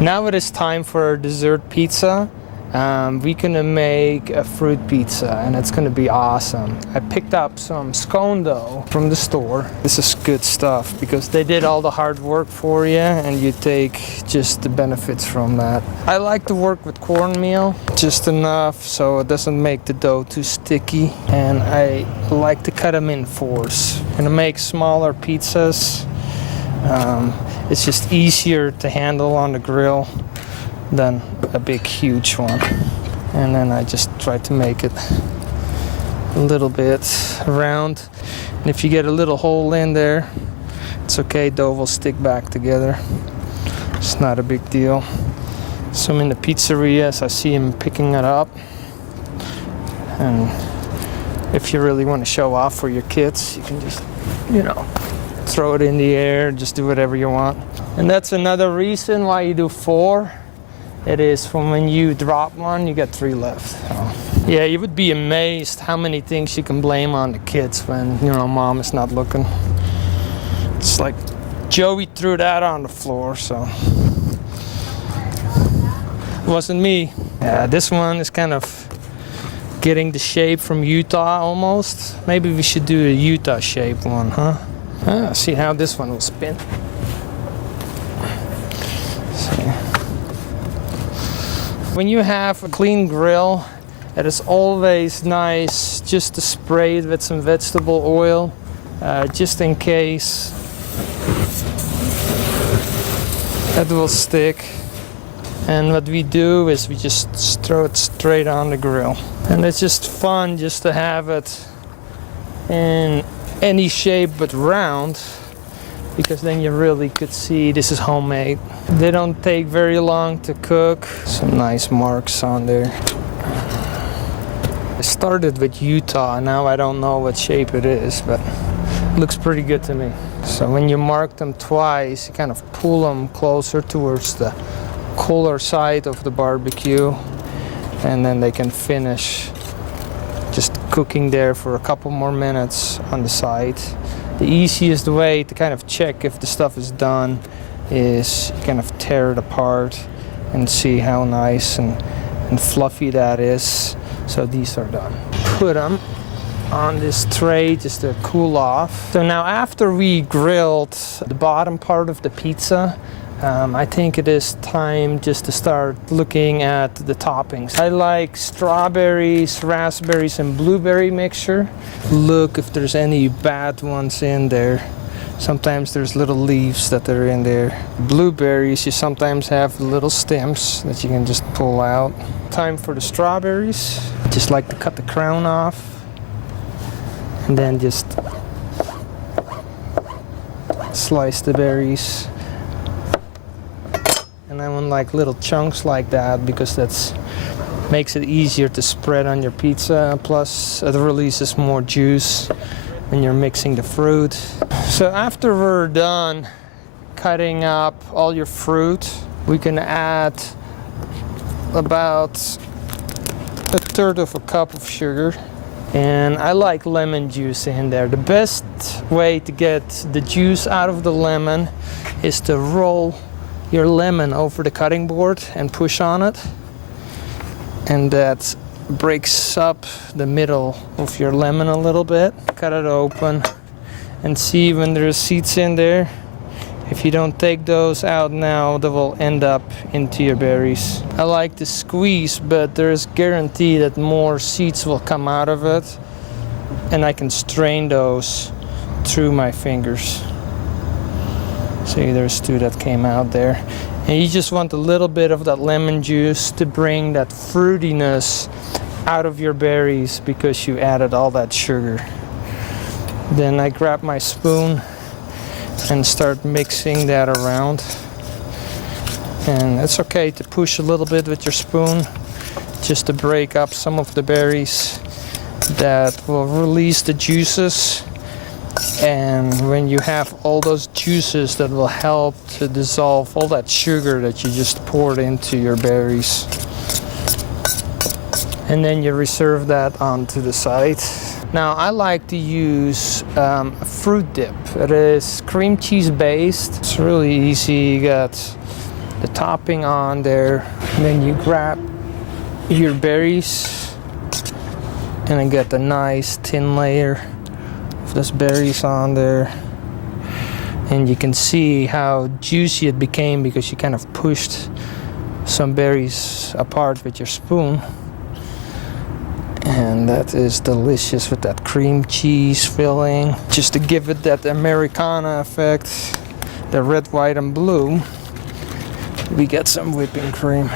Now it is time for our dessert pizza. We're gonna make a fruit pizza and it's gonna be awesome. I picked up some scone dough from the store. This is good stuff because they did all the hard work for you and you take just the benefits from that. I like to work with cornmeal, just enough so it doesn't make the dough too sticky. And I like to cut them in fours. I'm gonna make smaller pizzas. It's just easier to handle on the grill than a big huge one. And then I just try to make it a little bit round. And if you get a little hole in there, it's okay, dough will stick back together. It's not a big deal. So I'm in the pizzeria, so I see him picking it up. And if you really want to show off for your kids, you can just, throw it in the air, just do whatever you want. And that's another reason why you do 4. It is from when you drop one, you get 3 left. So, yeah, you would be amazed how many things you can blame on the kids when, mom is not looking. It's like Joey threw that on the floor, so it wasn't me. Yeah, this one is kind of getting the shape from Utah almost. Maybe we should do a Utah shape one, huh? See how this one will spin. When you have a clean grill, it is always nice just to spray it with some vegetable oil, just in case that will stick. And what we do is we just throw it straight on the grill. And it's just fun just to have it in any shape but round, because then you really could see this is homemade. They don't take very long to cook. Some nice marks on there. I started with Utah, now I don't know what shape it is, but it looks pretty good to me. So when you mark them twice, you kind of pull them closer towards the cooler side of the barbecue, and then they can finish just cooking there for a couple more minutes on the side. The easiest way to kind of check if the stuff is done is you kind of tear it apart and see how nice and fluffy that is. So these are done. Put them on this tray just to cool off. So now after we grilled the bottom part of the pizza, I think it is time just to start looking at the toppings. I like strawberries, raspberries, and blueberry mixture. Look if there's any bad ones in there. Sometimes there's little leaves that are in there. Blueberries, you sometimes have little stems that you can just pull out. Time for the strawberries. Just like to cut the crown off. And then just slice the berries. And I want like little chunks like that because that's makes it easier to spread on your pizza. Plus it releases more juice when you're mixing the fruit. So after we're done cutting up all your fruit, we can add about 1/3 of a cup of sugar. And I like lemon juice in there. The best way to get the juice out of the lemon is to roll your lemon over the cutting board and push on it, and that breaks up the middle of your lemon a little bit. Cut it open and see when there's seeds in there. If you don't take those out now, they will end up into your berries. I like to squeeze, but there's guarantee that more seeds will come out of it, and I can strain those through my fingers. See, there's 2 that came out there. And you just want a little bit of that lemon juice to bring that fruitiness out of your berries because you added all that sugar. Then I grab my spoon and start mixing that around. And it's okay to push a little bit with your spoon just to break up some of the berries that will release the juices. And when you have all those juices, that will help to dissolve all that sugar that you just poured into your berries. And then you reserve that onto the side. Now I like to use a fruit dip. It is cream cheese based. It's really easy. You got the topping on there. And then you grab your berries and then get the nice thin layer of those berries on there. And you can see how juicy it became because you kind of pushed some berries apart with your spoon. And that is delicious with that cream cheese filling. Just to give it that Americana effect, the red, white, and blue, we get some whipping cream.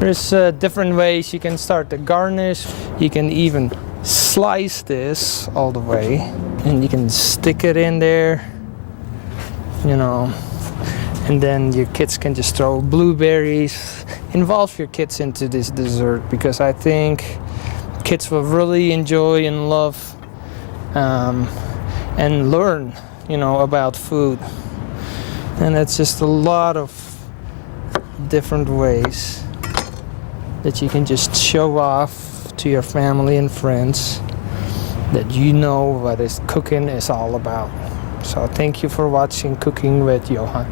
There's different ways you can start to garnish. You can even slice this all the way and you can stick it in there, you know, and then your kids can just throw blueberries. Involve your kids into this dessert because I think kids will really enjoy and love and learn, you know, about food. And it's just a lot of different ways that you can just show off to your family and friends that you know what cooking is all about. So thank you for watching Cooking with Johan.